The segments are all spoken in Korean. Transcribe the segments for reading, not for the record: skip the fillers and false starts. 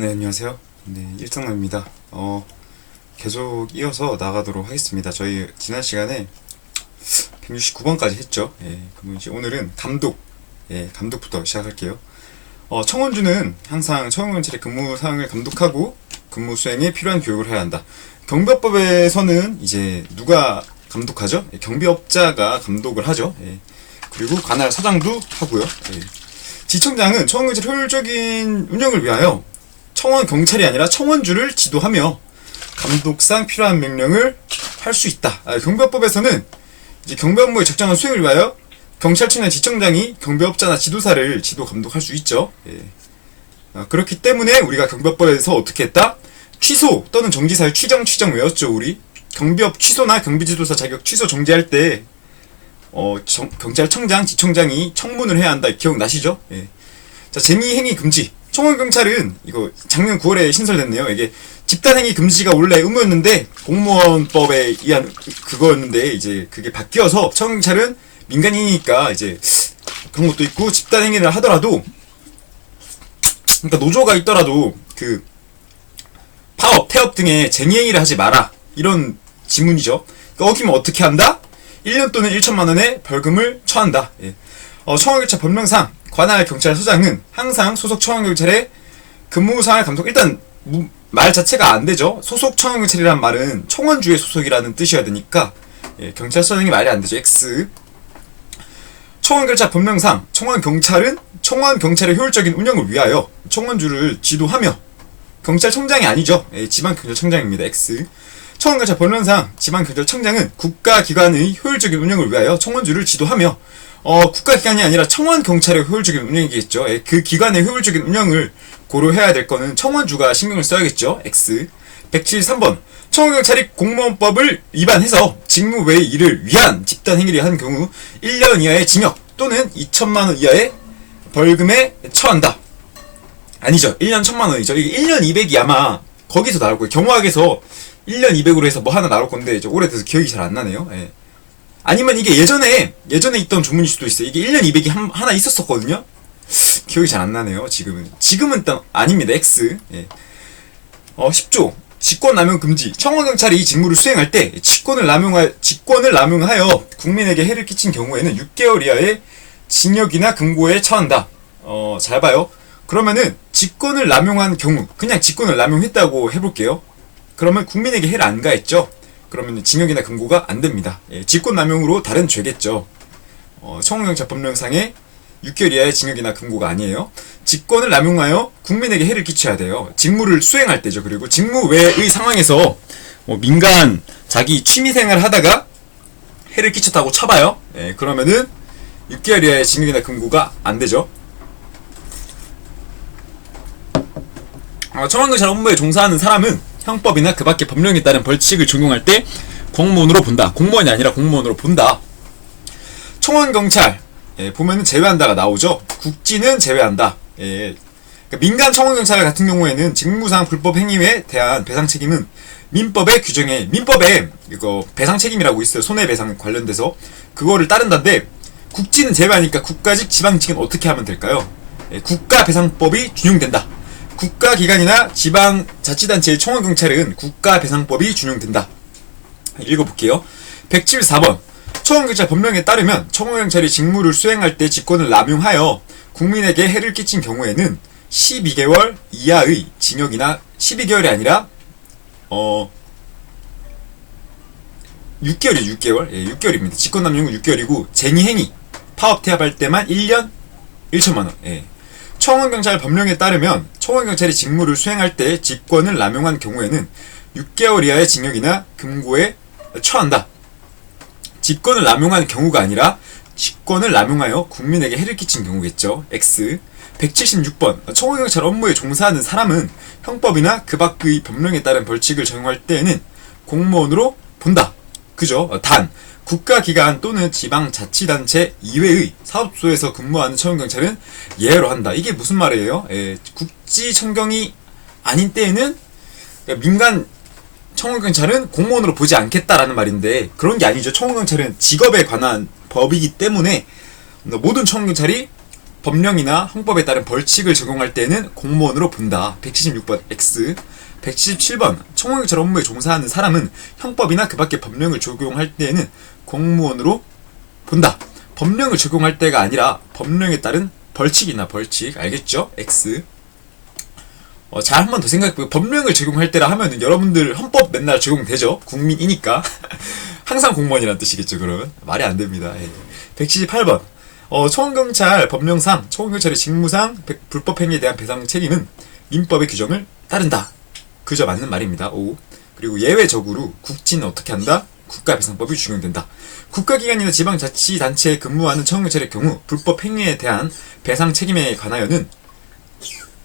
네, 안녕하세요. 네, 일정남입니다. 계속 이어서 나가도록 하겠습니다. 저희 지난 시간에 169번까지 했죠. 예, 그럼 이제 오늘은 감독부터 시작할게요. 청원주는 항상 청원경찰의 근무 사항을 감독하고 근무 수행에 필요한 교육을 해야 한다. 경비업법에서는 이제 누가 감독하죠? 예, 경비업자가 감독을 하죠. 예, 그리고 관할 사장도 하고요. 예. 지청장은 청원경찰 효율적인 운영을 위하여 청원 경찰이 아니라 청원주를 지도하며 감독상 필요한 명령을 할 수 있다. 경비업법에서는 이제 경비 업무의 적정한 수행을 위하여 경찰청이나 지청장이 경비업자나 지도사를 지도 감독할 수 있죠. 예. 그렇기 때문에 우리가 경비업법에서 어떻게 했다? 취소 또는 정지 사유 취정 외웠죠 우리. 경비업 취소나 경비지도사 자격 취소 정지할 때 경찰청장, 지청장이 청문을 해야 한다. 기억나시죠? 예. 자, 쟁의행위 금지. 청원경찰은 이거 작년 9월에 신설됐네요. 이게 집단행위 금지가 원래 의무였는데 공무원법에 의한 그거였는데 이제 그게 바뀌어서 청원경찰은 민간인이니까 이제 그런 것도 있고 집단행위를 하더라도 그러니까 노조가 있더라도 그 파업, 태업 등의 쟁의행위를 하지 마라. 이런 지문이죠. 그러니까 어기면 어떻게 한다? 1년 또는 1천만 원의 벌금을 처한다. 예. 청원경찰 법령상 관할 경찰서장은 항상 소속 청원경찰의 근무상을 감독. 일단 말 자체가 안 되죠. 소속 청원경찰이란 말은 청원주의 소속이라는 뜻이어야 되니까 예, 경찰서장이 말이 안 되죠. X. 청원경찰 법령상 청원경찰은 청원경찰의 효율적인 운영을 위하여 청원주를 지도하며 경찰청장이 아니죠. 예, 지방경찰청장입니다. X. 청원경찰 법령상 지방경찰청장은 국가기관의 효율적인 운영을 위하여 청원주를 지도하며 국가기관이 아니라 청원경찰의 효율적인 운영이겠죠. 예, 그 기관의 효율적인 운영을 고려해야 될 거는 청원주가 신경을 써야겠죠. X. 173번. 청원경찰이 공무원법을 위반해서 직무 외의 일을 위한 집단행위를 한 경우 1년 이하의 징역 또는 2천만 원 이하의 벌금에 처한다. 아니죠. 1년 1천만 원이죠. 이게 1년 200이 아마 거기서 나올 거예요. 경호학에서 1년 200으로 해서 뭐 하나 나올 건데 오래돼서 기억이 잘 안 나네요. 예. 아니면 이게 예전에 있던 조문일 수도 있어요. 이게 1년 200이 하나 있었었거든요. 기억이 잘 안 나네요. 지금은 일단 아닙니다. X. 예. 10조 직권남용 금지. 청원경찰이 이 직무를 수행할 때 직권을 남용하여 국민에게 해를 끼친 경우에는 6개월 이하의 징역이나 금고에 처한다. 잘 봐요. 그러면은 직권을 남용한 경우, 그냥 직권을 남용했다고 해볼게요. 그러면 국민에게 해를 안 가했죠. 그러면 징역이나 금고가 안 됩니다. 예, 직권남용으로 다른 죄겠죠. 청원경찰 법령상의 6개월 이하의 징역이나 금고가 아니에요. 직권을 남용하여 국민에게 해를 끼쳐야 돼요. 직무를 수행할 때죠. 그리고 직무 외의 상황에서 민간 자기 취미생활을 하다가 해를 끼쳤다고 쳐봐요. 예, 그러면은 6개월 이하의 징역이나 금고가 안 되죠. 청원경찰 업무에 종사하는 사람은 형법이나 그 밖의 법령에 따른 벌칙을 적용할 때 공무원으로 본다. 공무원이 아니라 공무원으로 본다. 청원경찰 보면은 제외한다가 나오죠. 국지는 제외한다. 그러니까 민간 청원경찰 같은 경우에는 직무상 불법 행위에 대한 배상 책임은 민법의 규정에 민법에 이거 배상 책임이라고 있어요. 손해배상 관련돼서 그거를 따른다는데 국지는 제외하니까 국가직 지방직은 어떻게 하면 될까요? 국가배상법이 준용된다. 국가기관이나 지방자치단체의 청원경찰은 국가배상법이 준용된다. 읽어볼게요. 174번. 청원경찰 법령에 따르면 청원경찰이 직무를 수행할 때 직권을 남용하여 국민에게 해를 끼친 경우에는 12개월 이하의 징역이나 12개월이 아니라 6개월이죠. 6개월. 예, 6개월입니다. 직권남용은 6개월이고 쟁의행위 파업 태업할 때만 1년 1천만원. 예. 청원경찰 법령에 따르면 청원경찰이 직무를 수행할 때 직권을 남용한 경우에는 6개월 이하의 징역이나 금고에 처한다. 직권을 남용한 경우가 아니라 직권을 남용하여 국민에게 해를 끼친 경우겠죠. X. 176번. 청원경찰 업무에 종사하는 사람은 형법이나 그 밖의 법령에 따른 벌칙을 적용할 때에는 공무원으로 본다. 그죠? 단 국가기관 또는 지방자치단체 이외의 사업소에서 근무하는 청원경찰은 예외로 한다. 이게 무슨 말이에요? 국지청경이 아닌 때에는 민간 청원경찰은 공무원으로 보지 않겠다라는 말인데 그런 게 아니죠. 청원경찰은 직업에 관한 법이기 때문에 모든 청원경찰이 법령이나 형법에 따른 벌칙을 적용할 때는 공무원으로 본다. 176번 X. 177번 청원경찰 업무에 종사하는 사람은 형법이나 그 밖의 법령을 적용할 때에는 공무원으로 본다. 법령을 적용할 때가 아니라 법령에 따른 벌칙이나 벌칙. 알겠죠? X. 잘 한 번 더 생각해보고, 법령을 적용할 때라 하면은 여러분들 헌법 맨날 적용되죠? 국민이니까. 항상 공무원이란 뜻이겠죠, 그러면? 말이 안 됩니다. 178번. 청원경찰 법령상, 청원경찰의 직무상 불법행위에 대한 배상 책임은 민법의 규정을 따른다. 그저 맞는 말입니다. 5. 그리고 예외적으로 국지는 어떻게 한다? 국가배상법이 적용된다. 국가기관이나 지방자치단체에 근무하는 청원경찰의 경우 불법 행위에 대한 배상 책임에 관하여는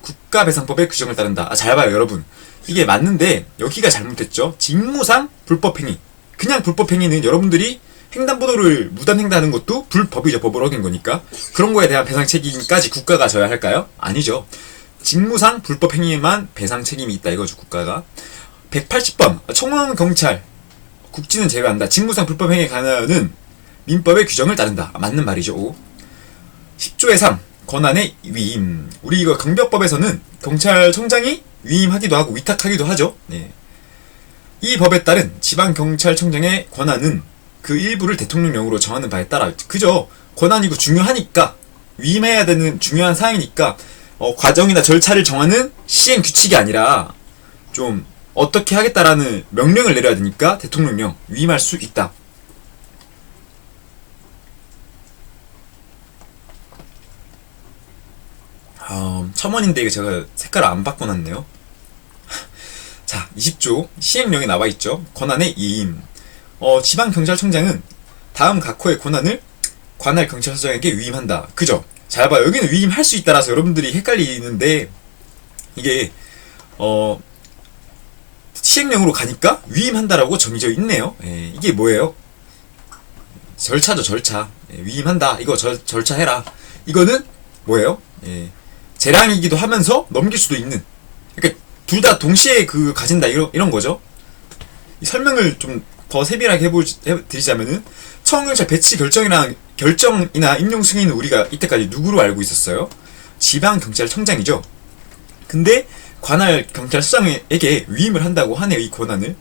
국가배상법의 규정을 따른다. 잘 봐요, 여러분. 이게 맞는데 여기가 잘못됐죠. 직무상 불법행위. 그냥 불법행위는 여러분들이 횡단보도를 무단횡단하는 것도 불법이죠. 법을 어긴 거니까. 그런 거에 대한 배상 책임까지 국가가 져야 할까요? 아니죠. 직무상 불법행위에만 배상 책임이 있다 이거죠, 국가가. 180번 청원경찰 국지는 제외한다. 직무상 불법행위에 관하여는 민법의 규정을 따른다. 맞는 말이죠. 5. 10조의 3 권한의 위임. 우리 이거 경비법에서는 경찰청장이 위임하기도 하고 위탁하기도 하죠. 네. 이 법에 따른 지방경찰청장의 권한은 그 일부를 대통령령으로 정하는 바에 따라, 그죠? 권한이고 중요하니까, 위임해야 되는 중요한 사항이니까 과정이나 절차를 정하는 시행 규칙이 아니라 좀 어떻게 하겠다라는 명령을 내려야 되니까 대통령령 위임할 수 있다. 첨언인데 이거 제가 색깔을 안 바꿔놨네요. 자, 20조 시행령에 나와있죠. 권한의 이임. 지방경찰청장은 다음 각 호의 권한을 관할 경찰서장에게 위임한다. 그죠? 잘 봐요. 여기는 위임할 수 있다라서 여러분들이 헷갈리는데, 이게 시행령으로 가니까 위임한다라고 정해져 있네요. 이게 뭐예요? 절차죠, 절차. 위임한다. 이거 절차해라. 이거는 뭐예요? 재량이기도 하면서 넘길 수도 있는. 그러니까 둘 다 동시에 가진다 이런 거죠. 이 설명을 좀 더 세밀하게 해드리자면은 청원경찰 배치 결정이나 임용 승인은 우리가 이때까지 누구로 알고 있었어요? 지방경찰청장이죠. 근데 관할 경찰서장에게 위임을 한다고 하네요, 이 권한을.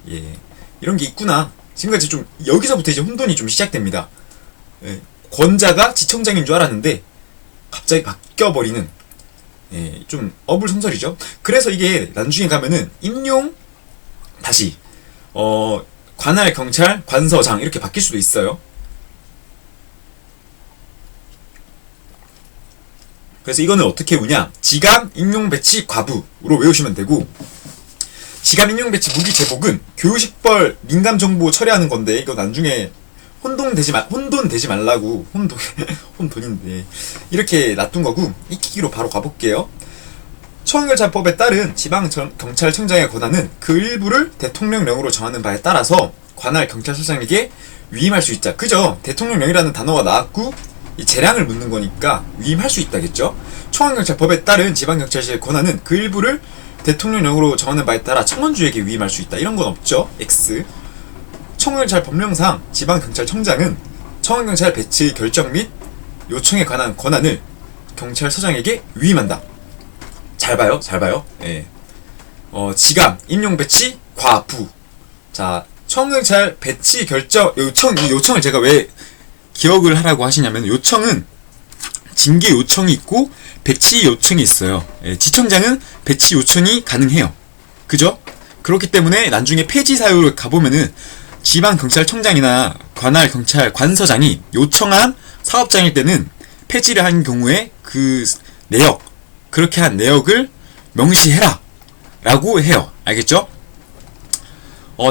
이런 게 있구나. 지금까지 좀 여기서부터 이제 혼돈이 좀 시작됩니다. 권자가 지청장인 줄 알았는데 갑자기 바뀌어버리는, 좀 어불성설이죠. 그래서 이게 나중에 가면은 임용 다시 관할 경찰 관서장 이렇게 바뀔 수도 있어요. 그래서 이거는 어떻게 외우냐? 지감 임용 배치 과부로 외우시면 되고, 지감 임용 배치 무기 제복은 교육식벌 민감 정보 처리하는 건데, 이거 나중에 혼돈되지 말라고, 혼돈인데 이렇게 놔둔 거고, 익히기로 바로 가볼게요. 청원경찰법에 따른 지방경찰청장의 권한은 그 일부를 대통령령으로 정하는 바에 따라서 관할 경찰서장에게 위임할 수 있다. 그죠? 대통령령이라는 단어가 나왔고 이 재량을 묻는 거니까 위임할 수 있다겠죠? 청원경찰법에 따른 지방경찰서의 권한은 그 일부를 대통령령으로 정하는 바에 따라 청원주에게 위임할 수 있다. 이런 건 없죠? X. 청원경찰 법령상 지방경찰청장은 청원경찰 배치 결정 및 요청에 관한 권한을 경찰서장에게 위임한다. 잘 봐요. 지감, 임용 배치, 과부. 자, 청원경찰 배치 결정, 이 요청을 제가 왜 기억을 하라고 하시냐면, 요청은 징계 요청이 있고 배치 요청이 있어요. 지청장은 배치 요청이 가능해요. 그죠? 그렇기 때문에 나중에 폐지 사유를 가보면은 지방경찰청장이나 관할 경찰 관서장이 요청한 사업장일 때는 폐지를 한 경우에 그 내역, 그렇게 한 내역을 명시해라 라고 해요. 알겠죠?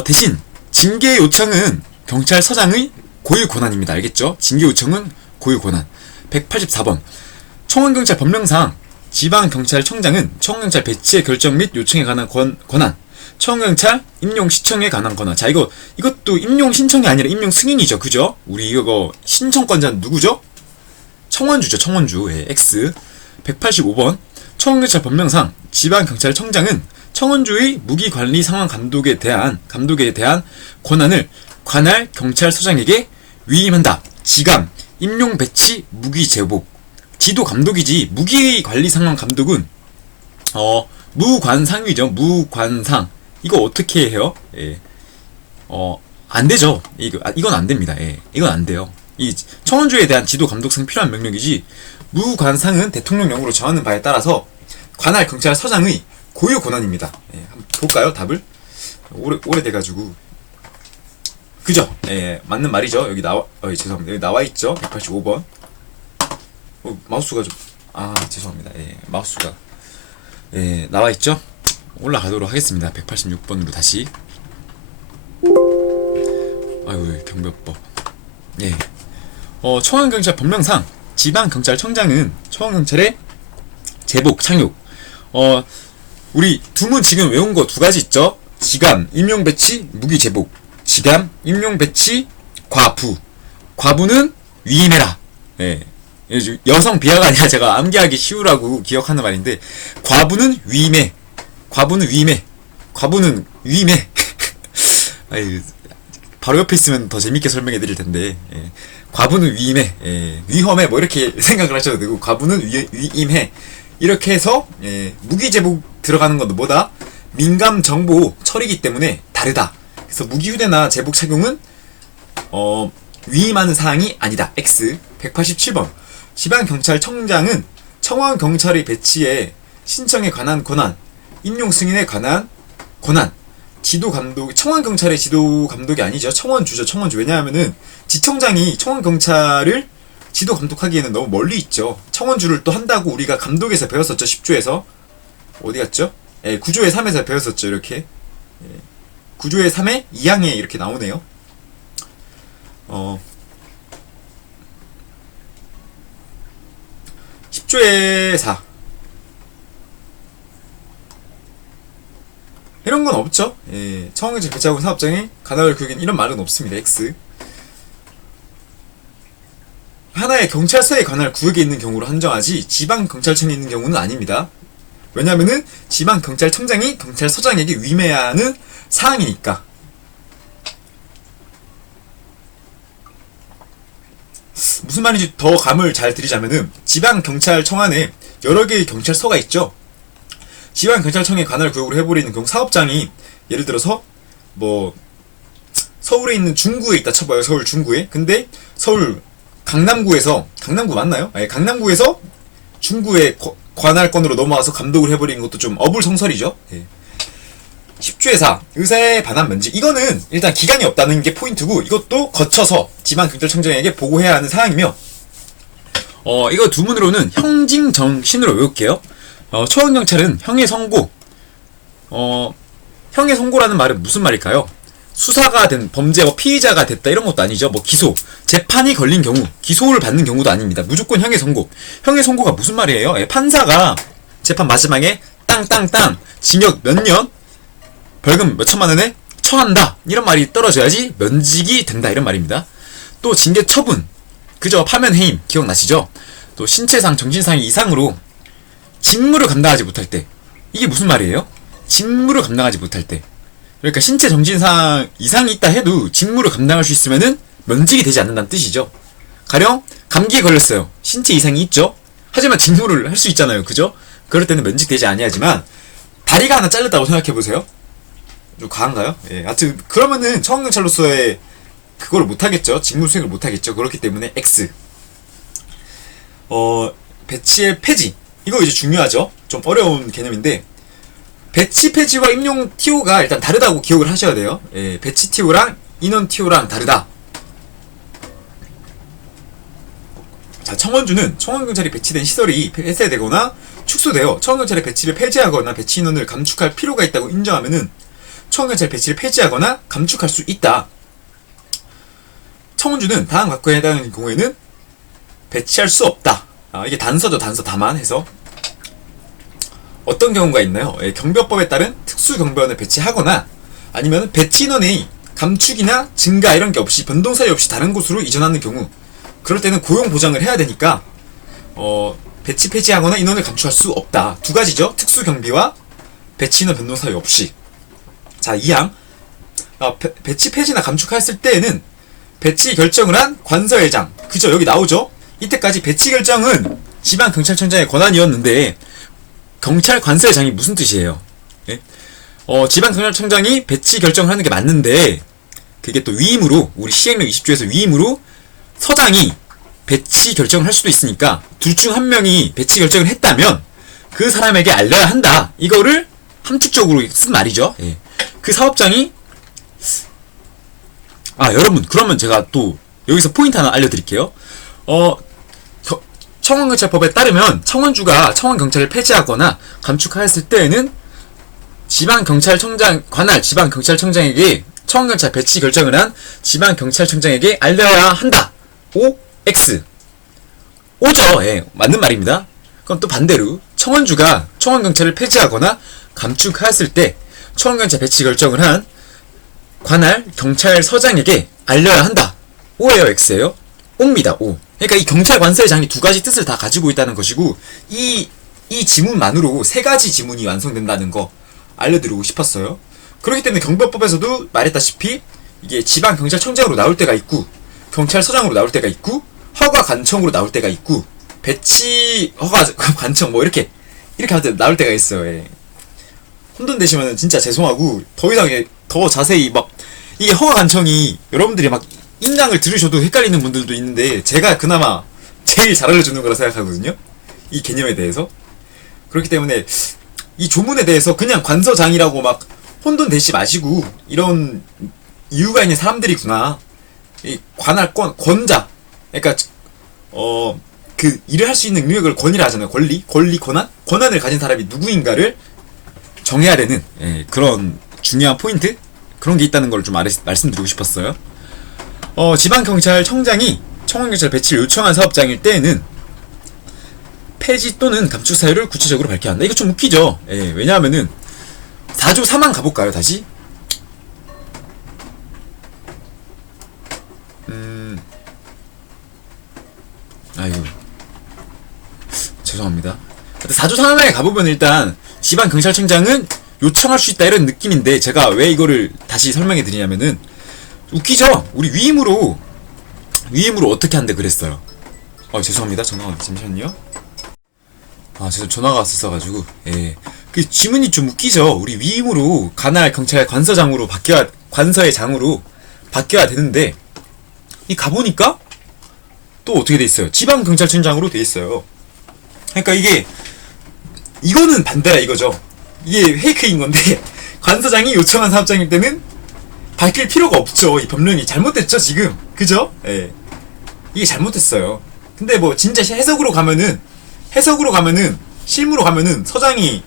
대신 징계 요청은 경찰서장의 고유 권한입니다. 알겠죠? 징계 요청은 고유 권한. 184번 청원경찰 법령상 지방경찰청장은 청원경찰 배치의 결정 및 요청에 관한 권한, 청원경찰 임용 신청에 관한 권한. 자, 이것도 임용 신청이 아니라 임용 승인이죠. 그죠? 우리 이거 신청권자는 누구죠? 청원주죠. 청원주. X. 185번 청원경찰 법령상 지방경찰청장은 청원주의 무기관리 상황 감독에 대한 권한을 관할 경찰서장에게 위임한다. 지감, 임용 배치, 무기 제복. 지도 감독이지 무기 관리 상황 감독은 무관상이죠. 무관상. 이거 어떻게 해요? 예. 안 되죠. 이건 안 됩니다. 예. 이건 안 돼요. 이 청원주에 대한 지도 감독상 필요한 명령이지, 무관상은 대통령령으로 정하는 바에 따라서 관할 경찰서장의 고유 권한입니다. 예. 한번 볼까요? 답을? 오래돼가지고. 그죠? 예. 맞는 말이죠. 여기 죄송합니다. 여기 나와있죠. 185번. 마우스가 좀, 죄송합니다. 예. 마우스가. 예. 나와있죠? 올라가도록 하겠습니다. 186번으로 다시. 아유, 경비법. 예. 청원경찰 법령상 지방경찰청장은 청원경찰의 제복, 착륙. 우리 두문 지금 외운 거 두 가지 있죠? 지감, 임용배치, 무기제복. 지감, 임용배치, 과부. 과부는 위임해라. 예. 여성 비하가 아니라 제가 암기하기 쉬우라고 기억하는 말인데, 과부는 위임해. 과부는 위임해. 과부는 위임해. 아유, 바로 옆에 있으면 더 재밌게 설명해 드릴 텐데, 예. 과부는 위임해. 예. 위험해. 뭐 이렇게 생각을 하셔도 되고, 과부는 위임해. 이렇게 해서, 예. 무기제복 들어가는 건 뭐다? 민감 정보 처리이기 때문에 다르다. 그래서 무기휴대나 제복 착용은 위임하는 사항이 아니다. X. 187번. 지방경찰청장은 청원경찰의 배치에 신청에 관한 권한, 임용 승인에 관한 권한, 지도감독, 청원경찰의 지도감독이 아니죠. 청원주죠. 청원주. 왜냐하면은 지청장이 청원경찰을 지도감독하기에는 너무 멀리 있죠. 청원주를 또 한다고 우리가 감독에서 배웠었죠. 10조에서. 어디 갔죠? 예, 9조의 3에서 배웠었죠. 이렇게. 예, 9조의 3에 2항에 이렇게 나오네요. 10조의 4. 이런 건 없죠. 예, 청원경찰 배치하고 사업장에 관할 구역엔 이런 말은 없습니다. X. 하나의 경찰서에 관할 구역에 있는 경우로 한정하지 지방경찰청에 있는 경우는 아닙니다. 왜냐면은 지방경찰청장이 경찰서장에게 위임해야 하는 사항이니까. 무슨 말인지 더 감을 잘 드리자면은 지방경찰청 안에 여러 개의 경찰서가 있죠. 지방경찰청에 관할 구역으로 해버리는 경우 사업장이 예를 들어서 뭐 서울에 있는 중구에 있다 쳐봐요. 서울 중구에. 근데 서울 강남구에서, 강남구 맞나요? 아니, 강남구에서 중구에 관할권으로 넘어와서 감독을 해버리는 것도 좀 어불성설이죠. 예. 10조의 4. 의사에 반한 면직. 이거는 일단 기간이 없다는 게 포인트고, 이것도 거쳐서 지방경찰청장에게 보고해야 하는 사항이며, 이거 두문으로는 형징 정신으로 외울게요. 청원경찰은 형의 선고. 형의 선고라는 말은 무슨 말일까요? 수사가 된 범죄가 피의자가 됐다 이런 것도 아니죠. 뭐 기소, 재판이 걸린 경우, 기소를 받는 경우도 아닙니다. 무조건 형의 선고. 형의 선고가 무슨 말이에요? 예, 판사가 재판 마지막에 땅땅땅 징역 몇 년, 벌금 몇 천만 원에 처한다 이런 말이 떨어져야지 면직이 된다 이런 말입니다. 또 징계 처분, 그저 파면 해임 기억나시죠? 또 신체상 정신상 이상으로 직무를 감당하지 못할 때, 이게 무슨 말이에요? 직무를 감당하지 못할 때. 그러니까 신체 정신상 이상이 있다 해도 직무를 감당할 수 있으면은 면직이 되지 않는다는 뜻이죠. 가령 감기에 걸렸어요. 신체 이상이 있죠. 하지만 직무를 할 수 있잖아요. 그죠? 그럴 때는 면직되지 아니하지만 다리가 하나 잘렸다고 생각해 보세요. 좀 과한가요? 예, 하여튼 그러면은 청원경찰로서의 그걸 못 하겠죠. 직무 수행을 못 하겠죠. 그렇기 때문에 X. 배치의 폐지. 이거 이제 중요하죠. 좀 어려운 개념인데, 배치 폐지와 임용 TO가 일단 다르다고 기억을 하셔야 돼요. 예, 배치 TO랑 인원 TO랑 다르다. 자, 청원주는 청원경찰이 배치된 시설이 폐쇄되거나 축소되어 청원경찰의 배치를 폐지하거나 배치 인원을 감축할 필요가 있다고 인정하면은 청원경찰 배치를 폐지하거나 감축할 수 있다. 청원주는 다음 각과에 해당하는 경우에는 배치할 수 없다. 이게 단서죠. 단서 다만 해서. 어떤 경우가 있나요? 예, 경비법에 따른 특수경비원을 배치하거나 아니면 배치 인원의 감축이나 증가 이런 게 없이 변동 사유 없이 다른 곳으로 이전하는 경우, 그럴 때는 고용 보장을 해야 되니까 배치 폐지하거나 인원을 감축할 수 없다. 두 가지죠. 특수경비와 배치 인원 변동 사유 없이. 자, 2항. 배치 폐지나 감축했을 때에는 배치 결정을 한 관서회장, 그죠? 여기 나오죠? 이때까지 배치 결정은 지방경찰청장의 권한이었는데 경찰 관서의 장이 무슨 뜻이에요? 예? 지방경찰청장이 배치 결정을 하는 게 맞는데 그게 또 위임으로 우리 시행령 20조에서 위임으로 서장이 배치 결정을 할 수도 있으니까 둘 중 한 명이 배치 결정을 했다면 그 사람에게 알려야 한다. 이거를 함축적으로 쓴 말이죠. 예. 그 사업장이 여러분 그러면 제가 또 여기서 포인트 하나 알려드릴게요. 청원경찰법에 따르면 청원주가 청원경찰을 폐지하거나 감축하였을 때에는 관할 지방경찰청장에게 청원경찰 배치 결정을 한 지방경찰청장에게 알려야 한다. O, X. O죠. 예, 맞는 말입니다. 그럼 또 반대로 청원주가 청원경찰을 폐지하거나 감축하였을 때 청원경찰 배치 결정을 한 관할 경찰서장에게 알려야 한다. O예요, X예요? O입니다. O. 그러니까 이 경찰 관서의 장이 두 가지 뜻을 다 가지고 있다는 것이고 이 지문만으로 세 가지 지문이 완성된다는 거 알려드리고 싶었어요. 그렇기 때문에 경별법에서도 말했다시피 이게 지방경찰청장으로 나올 때가 있고 경찰서장으로 나올 때가 있고 허가 관청으로 나올 때가 있고 배치 허가 관청 뭐 이렇게 나올 때가 있어요. 예. 혼돈되시면은 진짜 죄송하고 더 이상 더 자세히 막 이게 허가 관청이 여러분들이 막 인강을 들으셔도 헷갈리는 분들도 있는데 제가 그나마 제일 잘 알려주는 거라 생각하거든요. 이 개념에 대해서. 그렇기 때문에 이 조문에 대해서 그냥 관서장이라고 막 혼돈되시 마시고 이런 이유가 있는 사람들이구나. 이 관할 권자. 그러니까 그 일을 할 수 있는 능력을 권이라 하잖아요. 권한을 가진 사람이 누구인가를 정해야 되는 그런 중요한 포인트 그런 게 있다는 걸 좀 말씀드리고 싶었어요. 지방경찰청장이 청원경찰 배치를 요청한 사업장일 때에는 폐지 또는 감축 사유를 구체적으로 밝혀야 한다. 이거 좀 웃기죠? 예, 왜냐하면은 4조 4만 가볼까요, 다시? 아이고 죄송합니다. 4조 4만에 가보면 일단 지방경찰청장은 요청할 수 있다 이런 느낌인데 제가 왜 이거를 다시 설명해 드리냐면은 웃기죠? 우리 위임으로 어떻게 한대 그랬어요. 죄송합니다. 전화가 잠시만요. 죄송 전화가 왔었어가지고 예. 그 지문이 좀 웃기죠? 우리 위임으로 관할 경찰 관서장으로 관서의 장으로 바뀌어야 되는데 이 가보니까 또 어떻게 돼 있어요? 지방경찰청장으로 돼 있어요. 그러니까 이거는 반대라 이거죠. 이게 페이크인 건데 관서장이 요청한 사업장일 때는 밝힐 필요가 없죠. 이 법령이 잘못됐죠 지금. 그죠? 예. 이게 잘못됐어요. 근데 뭐 진짜 해석으로 가면은 실무로 가면은 서장이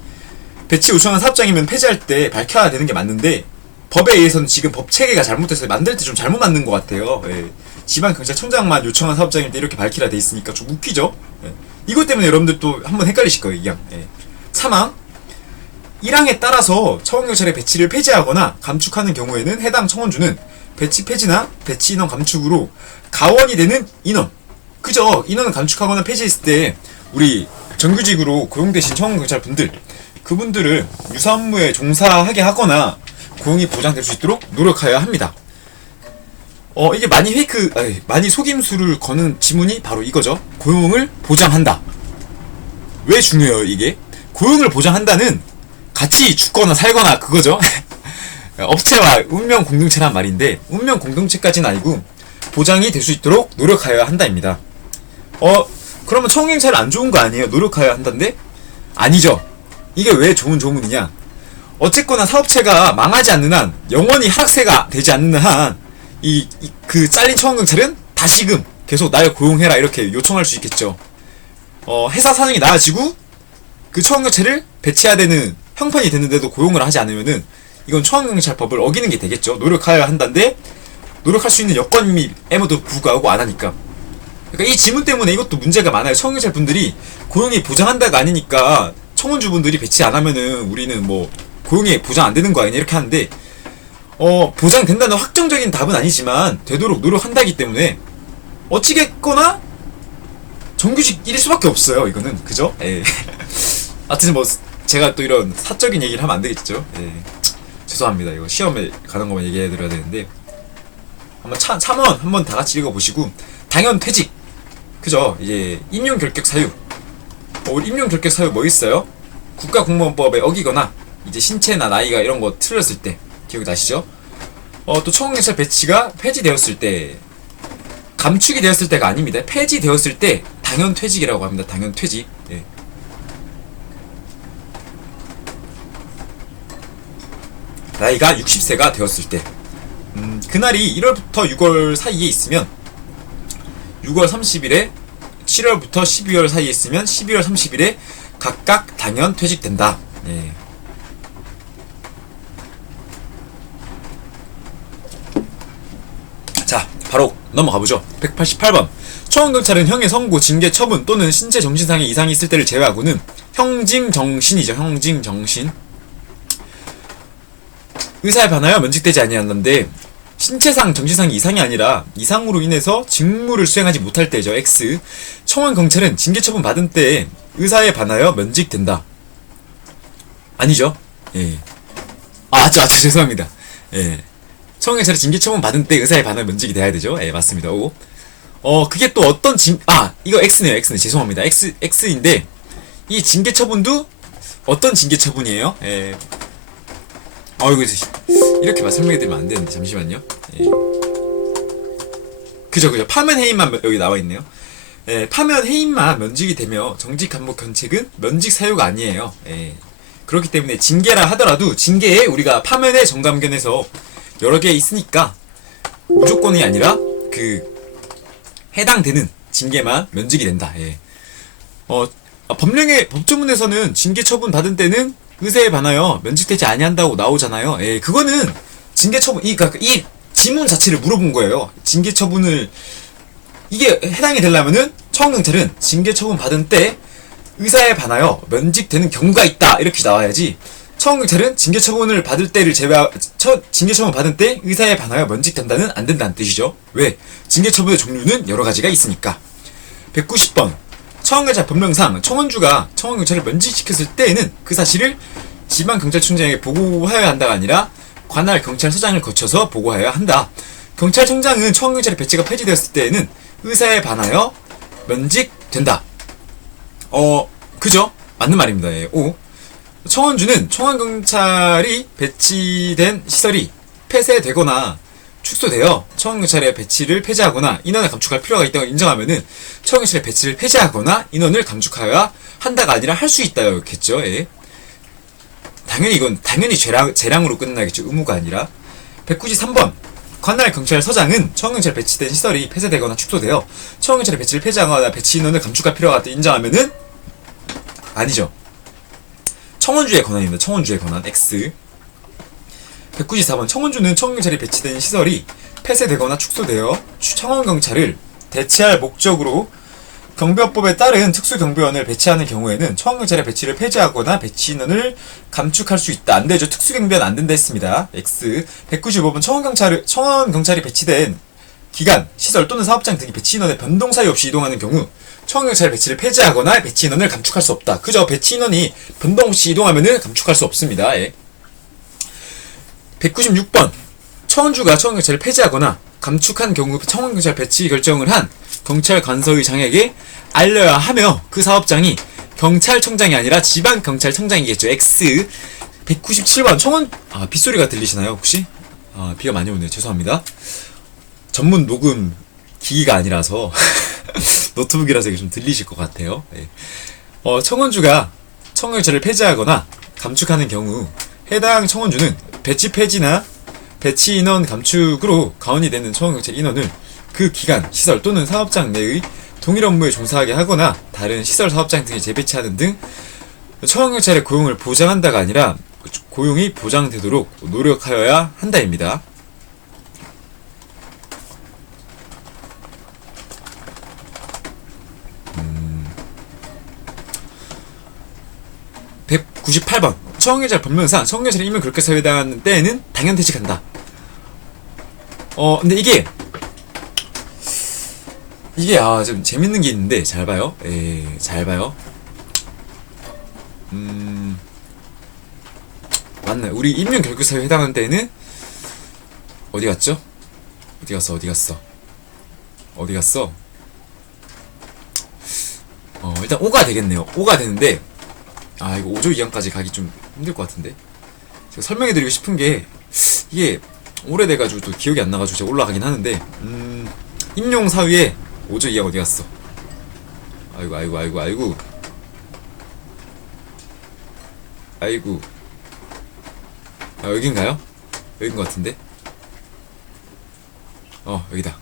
배치 요청한 사업장이면 폐지할 때 밝혀야 되는 게 맞는데 법에 의해서는 지금 법 체계가 잘못됐어요. 만들 때 좀 잘못 만든 것 같아요. 예. 지방경찰청장만 요청한 사업장일 때 이렇게 밝히라 돼 있으니까 좀 웃기죠? 예. 이것 때문에 여러분들 또 한번 헷갈리실 거예요. 2항. 예. 3항 1항에 따라서 청원경찰의 배치를 폐지하거나 감축하는 경우에는 해당 청원주는 배치 폐지나 배치 인원 감축으로 가원이 되는 인원, 그죠? 인원을 감축하거나 폐지했을 때 우리 정규직으로 고용되신 청원경찰분들 그분들을 유사 업무에 종사하게 하거나 고용이 보장될 수 있도록 노력하여야 합니다. 이게 많이 속임수를 거는 지문이 바로 이거죠. 고용을 보장한다. 왜 중요해요 이게? 고용을 보장한다는 같이 죽거나 살거나 그거죠. 업체와 운명 공동체란 말인데 운명 공동체까지는 아니고 보장이 될 수 있도록 노력하여야 한다입니다. 그러면 청원경찰은 안 좋은 거 아니에요? 노력하여야 한다는데? 아니죠. 이게 왜 좋은 조문이냐? 어쨌거나 사업체가 망하지 않는 한, 영원히 하락세가 되지 않는 한, 그 잘린 청원경찰은 다시금 계속 날 고용해라 이렇게 요청할 수 있겠죠. 회사 사정이 나아지고 그 청원경찰을 배치해야 되는 형편이 됐는데도 고용을 하지 않으면은 이건 청원경찰법을 어기는 게 되겠죠. 노력하여야 한다는데 노력할 수 있는 여건임에도 불구하고 안 하니까. 그러니까 이 지문 때문에 이것도 문제가 많아요. 청원경찰 분들이 고용이 보장한다가 아니니까 청원주분들이 배치 안 하면은 우리는 뭐 고용이 보장 안 되는 거 아니냐 이렇게 하는데 보장된다는 확정적인 답은 아니지만 되도록 노력한다기 때문에 어찌겠거나 정규직일 수밖에 없어요. 이거는 그죠? 예. 하여튼 뭐 제가 또 이런 사적인 얘기를 하면 안 되겠죠. 예. 죄송합니다. 이거 시험에 가는 거만 얘기해 드려야 되는데 한번 참원 한번 다 같이 읽어보시고 당연 퇴직 그죠? 이제 임용 결격 사유 우리 임용 결격 사유 뭐 있어요? 국가공무원법에 어기거나 이제 신체나 나이가 이런 거 틀렸을 때 기억이 나시죠? 또 청원경찰 배치가 폐지되었을 때, 감축이 되었을 때가 아닙니다. 폐지되었을 때 당연퇴직이라고 합니다. 당연퇴직. 예. 나이가 60세가 되었을 때, 그날이 1월부터 6월 사이에 있으면 6월 30일에 7월부터 12월 사이에 있으면 12월 30일에 각각 당연 퇴직된다. 예. 자, 바로 넘어가보죠. 188번. 청원경찰은 형의 선고, 징계, 처분 또는 신체 정신상의 이상이 있을 때를 제외하고는 형징정신이죠. 형징정신. 의사에 반하여 면직되지 아니한다는데, 신체상, 정신상 이상이 아니라 이상으로 인해서 직무를 수행하지 못할 때죠. X. 청원경찰은 징계 처분 받은 때에 의사에 반하여 면직된다. 아니죠. 예. 죄송합니다. 예. 청원경찰은 징계 처분 받은 때 의사에 반하여 면직이 돼야 되죠. 예, 맞습니다. 오. 그게 또 어떤 이거 X네요. X네. 죄송합니다. X인데, 이 징계 처분도 어떤 징계 처분이에요? 예. 이렇게 설명해드리면 안 되는데, 잠시만요. 예. 그죠. 파면 해임만 여기 나와있네요. 예, 파면 해임만 면직이 되며 정직 간복 견책은 면직 사유가 아니에요. 예. 그렇기 때문에 징계라 하더라도 징계에 우리가 파면의 정감견에서 여러 개 있으니까 무조건이 아니라 해당되는 징계만 면직이 된다. 예. 법령의 법조문에서는 징계 처분 받은 때는 의사에 반하여 면직되지 아니한다고 나오잖아요. 예, 그거는 징계 처분, 이 지문 자체를 물어본 거예요. 징계 처분을, 이게 해당이 되려면은 청원경찰은 징계 처분 받은 때 의사에 반하여 면직되는 경우가 있다. 이렇게 나와야지. 청원경찰은 징계 처분을 받을 때를 징계 처분 받은 때 의사에 반하여 면직된다는 안 된다는 뜻이죠. 왜? 징계 처분의 종류는 여러 가지가 있으니까. 190번. 청원경찰 법령상 청원주가 청원경찰을 면직시켰을 때에는 그 사실을 지방경찰청장에게 보고하여야 한다가 아니라 관할 경찰서장을 거쳐서 보고하여야 한다. 경찰청장은 청원경찰의 배치가 폐지되었을 때에는 의사에 반하여 면직된다. 그죠? 맞는 말입니다. 예. 오. 청원주는 청원경찰이 배치된 시설이 폐쇄되거나 축소되어 청원경찰의 배치를 폐지하거나 인원을 감축할 필요가 있다고 인정하면은 청원경찰의 배치를 폐지하거나 인원을 감축하여야 한다가 아니라 할 수 있다였겠죠. 예. 당연히 재량으로 끝나겠죠. 의무가 아니라. 193번. 관할 경찰서장은 청원경찰 배치된 시설이 폐쇄되거나 축소되어 청원경찰의 배치를 폐지하거나 배치 인원을 감축할 필요가 있다고 인정하면은 아니죠. 청원주의 권한입니다. 청원주의 권한. X. 194번. 청원주는 청원경찰이 배치된 시설이 폐쇄되거나 축소되어 청원경찰을 대체할 목적으로 경비원법에 따른 특수경비원을 배치하는 경우에는 청원경찰의 배치를 폐지하거나 배치 인원을 감축할 수 있다. 안 되죠. 특수경비원 안 된다 했습니다. X. 195번. 청원경찰이 배치된 기관, 시설 또는 사업장 등이 배치 인원의 변동 사유 없이 이동하는 경우 청원경찰의 배치를 폐지하거나 배치 인원을 감축할 수 없다. 그죠? 배치 인원이 변동 없이 이동하면은 감축할 수 없습니다. 예. 196번. 청원주가 청원경찰을 폐지하거나 감축한 경우 청원경찰 배치 결정을 한 경찰관서의장에게 알려야 하며 그 사업장이 경찰청장이 아니라 지방경찰청장이겠죠. X. 197번. 빗소리가 들리시나요 혹시? 비가 많이 오네요. 죄송합니다. 전문 녹음 기기가 아니라서 노트북이라서 이게 좀 들리실 것 같아요. 네. 청원주가 청원경찰을 폐지하거나 감축하는 경우 해당 청원주는 배치 폐지나 배치 인원 감축으로 가원이 되는 청원경찰 인원을 그 기관, 시설 또는 사업장 내의 동일 업무에 종사하게 하거나 다른 시설, 사업장 등에 재배치하는 등 청원경찰의 고용을 보장한다가 아니라 고용이 보장되도록 노력하여야 한다입니다. 198번. 청원경찰 법령상 청원경찰이 임용 그렇게 사유당하는 때에는 당연퇴직한다. 근데 이게 좀 재밌는 게 있는데 잘 봐요. 잘 봐요. 맞나요? 우리 임용 결격 사유에 해당하는 때에는 어디 갔죠? 어디 갔어? 일단 5가 되겠네요. 5가 되는데 아 이거 5조 이하까지 가기 좀 힘들 것 같은데 제가 설명해드리고 싶은 게 이게 오래돼가지고 또 기억이 안 나가지고 제가 올라가긴 하는데 임용 사위에 5조 이하 어디 갔어? 아이고 아 여긴가요? 여긴 것 같은데 여기다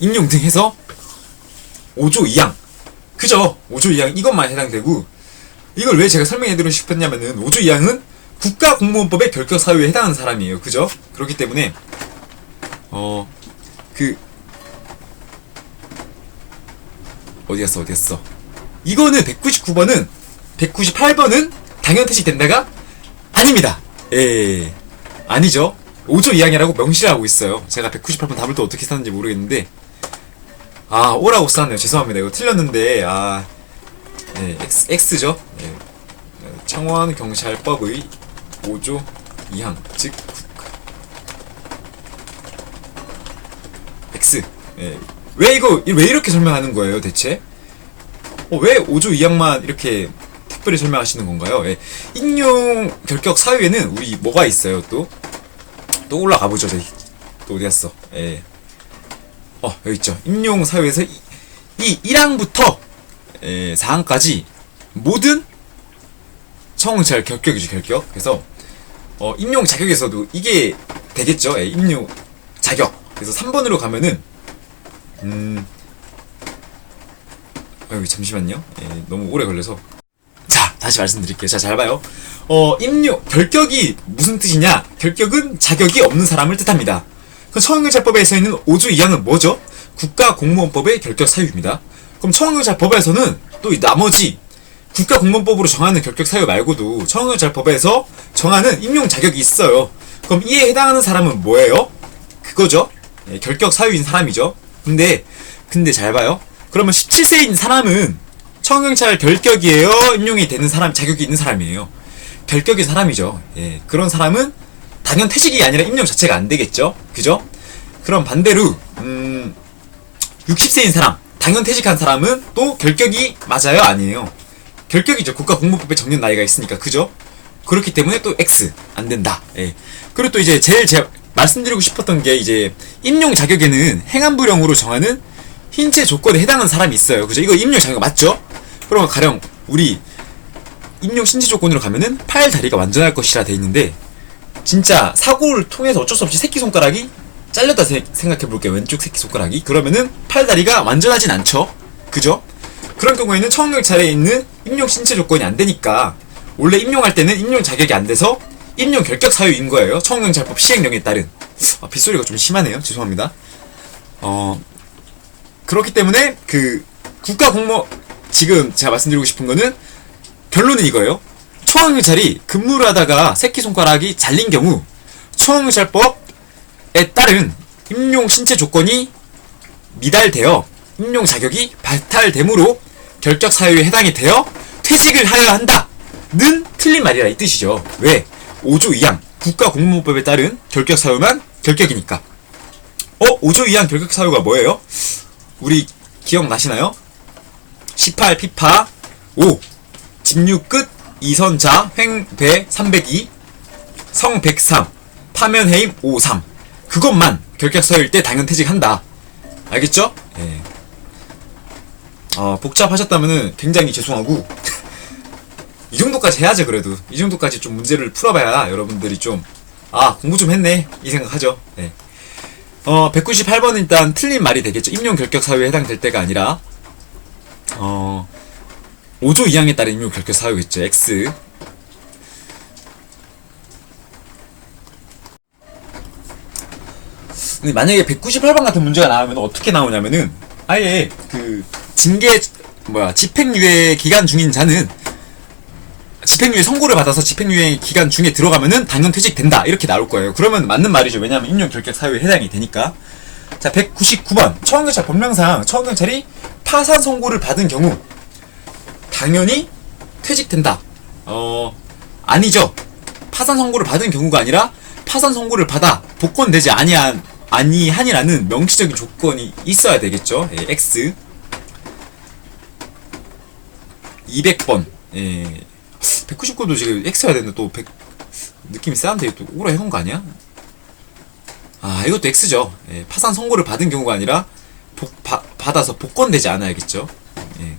임용 등 해서 5조 이양 그죠? 5조 이양 이것만 해당되고 이걸 왜 제가 설명해드리고 싶었냐면은 5조 이양은 국가공무원법의 결격 사유에 해당하는 사람이에요. 그죠? 그렇기 때문에 어디 갔어? 이거는 199번은 198번은 당연퇴직 된다가 아닙니다. 아니죠. 5조 이양이라고 명시를 하고 있어요. 제가 198번 답을 또 어떻게 썼는지 모르겠는데 오라고 썼네요. 죄송합니다. 이거 틀렸는데 X죠. 청원경찰법의 5조 2항 즉 X. 왜 이렇게 설명하는 거예요, 대체? 왜 5조 2항만 이렇게 특별히 설명하시는 건가요? 인용 결격 사유에는 우리 뭐가 있어요, 또 올라가 보죠. 또 어디 갔어? 여기 있죠. 인용 사유에서 이 1항부터 4항까지 모든 청원경찰 결격이죠, 결격. 그래서 임용 자격에서도 이게 되겠죠. 임용 자격. 그래서 3번으로 가면은 여기 잠시만요. 너무 오래 걸려서. 자, 다시 말씀드릴게요. 자, 잘 봐요. 임용 결격이 무슨 뜻이냐? 결격은 자격이 없는 사람을 뜻합니다. 그럼 청원경찰법에서 있는 5조 2항은 뭐죠? 국가공무원법의 결격 사유입니다. 그럼 청원경찰법에서는 또 이 나머지 국가공무원법으로 정하는 결격 사유 말고도 청원경찰법에서 정하는 임용 자격이 있어요. 그럼 이에 해당하는 사람은 뭐예요? 그거죠. 결격 사유인 사람이죠. 근데 잘 봐요. 그러면 17세인 사람은 청원경찰 결격이에요? 임용이 되는 사람, 자격이 있는 사람이에요? 결격인 사람이죠. 그런 사람은 당연 퇴직이 아니라 임용 자체가 안 되겠죠. 그죠? 그럼 반대로 60세인 사람, 당연 퇴직한 사람은 또 결격이 맞아요? 아니에요? 결격이죠. 국가공무원법에 정년 나이가 있으니까. 그죠? 그렇기 때문에 또 X 안 된다. 그리고 또 이제 제가 말씀드리고 싶었던 게 이제 임용 자격에는 행안부령으로 정하는 신체 조건에 해당하는 사람이 있어요. 그죠? 이거 임용 자격 맞죠? 그러면 가령 우리 임용 신체 조건으로 가면은 팔 다리가 완전할 것이라 돼 있는데 진짜 사고를 통해서 어쩔 수 없이 새끼손가락이 잘렸다 생각해볼게요. 왼쪽 새끼손가락이. 그러면은 팔 다리가 완전하진 않죠. 그죠? 그런 경우에는 청원경찰에 있는 임용 신체 조건이 안 되니까 원래 임용할 때는 임용 자격이 안 돼서 임용 결격 사유인 거예요. 청원경찰법 시행령에 따른. 빗소리가 좀 심하네요. 죄송합니다. 그렇기 때문에 지금 제가 말씀드리고 싶은 거는 결론은 이거예요. 청원경찰이 근무를 하다가 새끼손가락이 잘린 경우 청원경찰법에 따른 임용 신체 조건이 미달되어 임용 자격이 발탈되므로 결격 사유에 해당이 되어 퇴직을 하여야 한다는 틀린 말이라 이 뜻이죠. 왜? 5조 2항 국가공무원법에 따른 결격 사유만 결격이니까. 5조 2항 결격 사유가 뭐예요? 우리 기억나시나요? 18 피파 5 집류 끝 이선자 횡배 302 성 103 파면 해임 53 그것만 결격 사유일 때 당연 퇴직한다. 알겠죠? 복잡하셨다면은 굉장히 죄송하고 이 정도까지 해야죠. 그래도 이 정도까지 좀 문제를 풀어봐야 여러분들이 좀 공부 좀 했네 이 생각하죠. 198번은 일단 틀린 말이 되겠죠. 임용 결격 사유에 해당될 때가 아니라 5조 2항에 따른 임용 결격 사유겠죠. X. 근데 만약에 198번 같은 문제가 나오면 어떻게 나오냐면은 아예 집행유예 기간 중인 자는 집행유예 선고를 받아서 집행유예 기간 중에 들어가면은 당연 퇴직된다 이렇게 나올 거예요. 그러면 맞는 말이죠. 왜냐하면 임용 결격 사유에 해당이 되니까. 자, 199번 청원경찰 법령상 청원경찰이 파산 선고를 받은 경우 당연히 퇴직된다. 아니죠. 파산 선고를 받은 경우가 아니라 파산 선고를 받아 복권되지 아니하니라는 명시적인 조건이 있어야 되겠죠. X. 200번. 예. 199도 지금 X해야 되는데 또 100, 느낌이 세한데 또 오라 해놓은 거 아니야? 아, 이것도 X죠. 예. 파산 선고를 받은 경우가 아니라 받아서 복권되지 않아야겠죠. 예.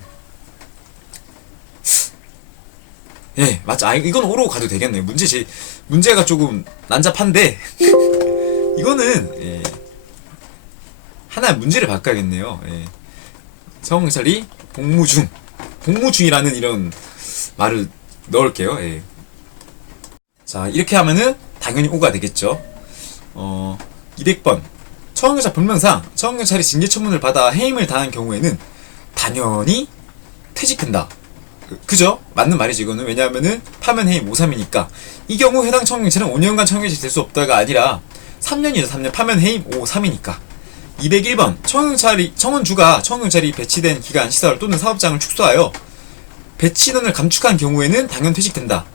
예, 맞죠. 아, 이건 오로 가도 되겠네요. 문제가 조금 난잡한데, 이거는, 예, 하나의 문제를 바꿔야겠네요. 예. 성경찰이 복무중이라는 이런 말을 넣을게요. 예. 자, 이렇게 하면은 당연히 오가 되겠죠. 200번. 처형경찰 법령상 처형경찰이 징계처분을 받아 해임을 당한 경우에는 당연히 퇴직된다. 그죠? 맞는 말이지 이거는. 왜냐하면은 파면 해임 5-3이니까 이 경우 해당 처형경찰은 5년간 처형경찰이 될 수 없다가 아니라 3년이죠. 3년 파면 해임 5-3이니까 201번 청원주가 처형경찰이 배치된 기관, 시설 또는 사업장을 축소하여 배치인원을 감축한 경우에는 당연 퇴직된다.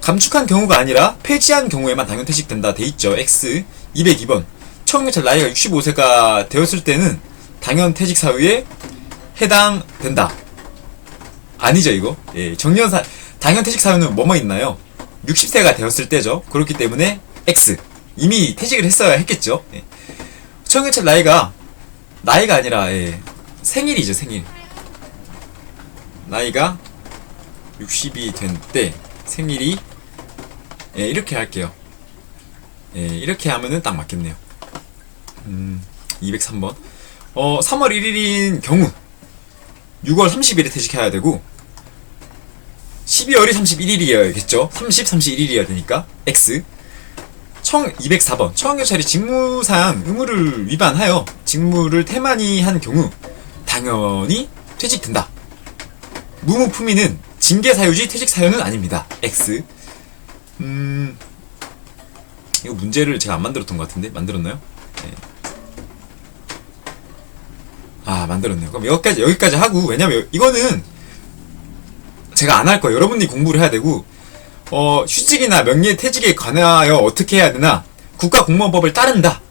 감축한 경우가 아니라 폐지한 경우에만 당연 퇴직된다 돼있죠. X. 202번 처형경찰 나이가 65세가 되었을 때는 당연 퇴직 사유에 해당된다. 아니죠 이거. 예, 당연 퇴직 사유는 뭐뭐 있나요? 60세가 되었을 때죠. 그렇기 때문에 X. 이미 퇴직을 했어야 했겠죠. 예. 처형경찰 나이가 아니라, 예, 생일이죠. 생일. 나이가 60이 된 때 생일이, 예, 이렇게 할게요. 예, 이렇게 하면은 딱 맞겠네요. 203번 3월 1일인 경우 6월 30일에 퇴직해야 되고 12월이 31일이어야겠죠. 31일이어야 되니까 X. 204번 처형경찰이 직무상 의무를 위반하여 직무를 태만히 한 경우 당연히 퇴직된다. 무무품위는 징계사유지 퇴직사유는 아닙니다. X. 이거 문제를 제가 안 만들었던 것 같은데 만들었나요? 네. 아, 만들었네요. 그럼 여기까지 하고, 왜냐면 이거는 제가 안 할 거예요. 여러분들이 공부를 해야 되고, 휴직이나 명예퇴직에 관하여 어떻게 해야 되나? 국가공무원법을 따른다.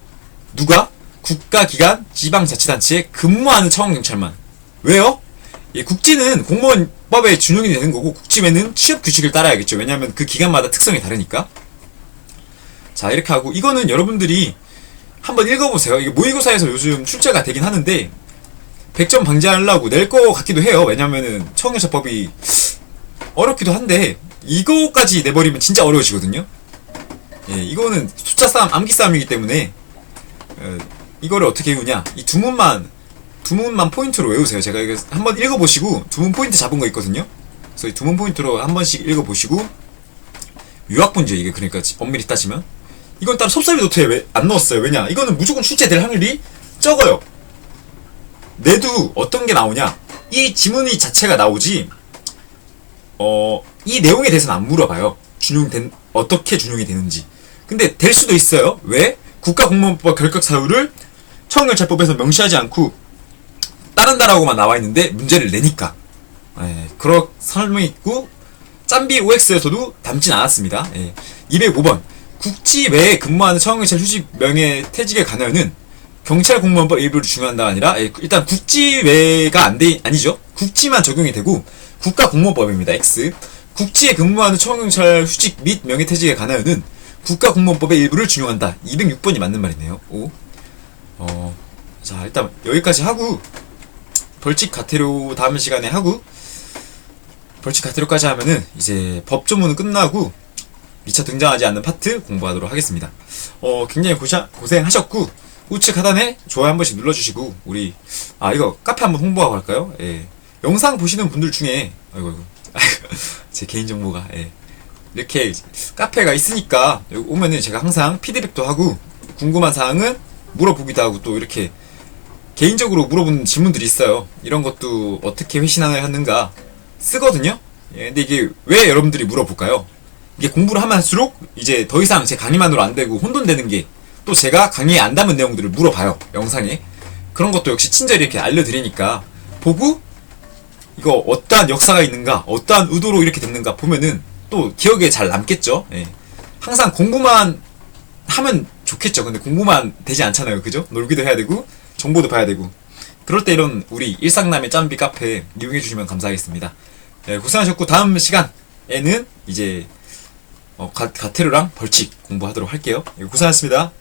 누가? 국가기관, 지방자치단체에 근무하는 처형경찰만. 왜요? 예, 국지는 공무원법에 준용이 되는 거고, 국지외는 취업규칙을 따라야겠죠. 왜냐면 그 기관마다 특성이 다르니까. 자, 이렇게 하고, 이거는 여러분들이 한번 읽어보세요. 이게 모의고사에서 요즘 출제가 되긴 하는데, 100점 방지하려고 낼 거 같기도 해요. 왜냐면은 처형경찰법이 어렵기도 한데 이거까지 내버리면 진짜 어려워지거든요. 예, 이거는 숫자 싸움, 암기 싸움이기 때문에 이거를 어떻게 외우냐? 이 두 문만 포인트로 외우세요. 제가 이거 한번 읽어보시고 두 문 포인트 잡은 거 있거든요. 그래서 이 두 문 포인트로 한 번씩 읽어보시고 유학분제 이게 그러니까 엄밀히 따지면 이건 따로 섭섭이 노트에 왜 안 넣었어요? 왜냐? 이거는 무조건 출제될 확률이 적어요. 내도 어떤 게 나오냐? 이 지문이 자체가 나오지, 이 내용에 대해서는 안 물어봐요. 어떻게 준용이 되는지. 근데 될 수도 있어요. 왜? 국가공무원법 결격사유를 처형경찰법에서 명시하지 않고 따른다라고만 나와 있는데 문제를 내니까. 예, 그런 설명이 있고, 짬비 OX에서도 담진 않았습니다. 예. 205번. 국지 외에 근무하는 처형경찰 휴직 명예퇴직에 관하여는 경찰 공무원법 일부를 중요한다가 아니라 일단 국지외가 아니죠. 국지만 적용이 되고 국가공무원법입니다. X. 국지에 근무하는 처형경찰 휴직 및 명예퇴직에 관하여는 국가공무원법의 일부를 준용한다. 206번이 맞는 말이네요. 오. 자, 일단 여기까지 하고 벌칙 가태료 다음 시간에 하고 벌칙 가태료까지 하면은 이제 법조문은 끝나고 미처 등장하지 않는 파트 공부하도록 하겠습니다. 굉장히 고생하셨고 우측 하단에 좋아요 한 번씩 눌러주시고 우리 이거 카페 한번 홍보하고 갈까요? 예. 영상 보시는 분들 중에 아이고 제 개인정보가 이렇게 카페가 있으니까 여기 오면은 제가 항상 피드백도 하고 궁금한 사항은 물어보기도 하고 또 이렇게 개인적으로 물어보는 질문들이 있어요. 이런 것도 어떻게 회신하는가 쓰거든요. 근데 이게 왜 여러분들이 물어볼까요? 이게 공부를 하면 할수록 이제 더 이상 제 강의만으로 안 되고 혼돈되는 게 또 제가 강의에 안 담은 내용들을 물어봐요. 영상에. 그런 것도 역시 친절히 이렇게 알려드리니까 보고 이거 어떠한 역사가 있는가, 어떠한 의도로 이렇게 됐는가 보면은 또 기억에 잘 남겠죠. 항상 공부만 하면 좋겠죠. 근데 공부만 되지 않잖아요. 그죠? 놀기도 해야 되고 정보도 봐야 되고 그럴 때 이런 우리 일상남의 짬비 카페 이용해 주시면 감사하겠습니다. 예, 고생하셨고 다음 시간에는 이제 가테르랑 벌칙 공부하도록 할게요. 예, 고생하셨습니다.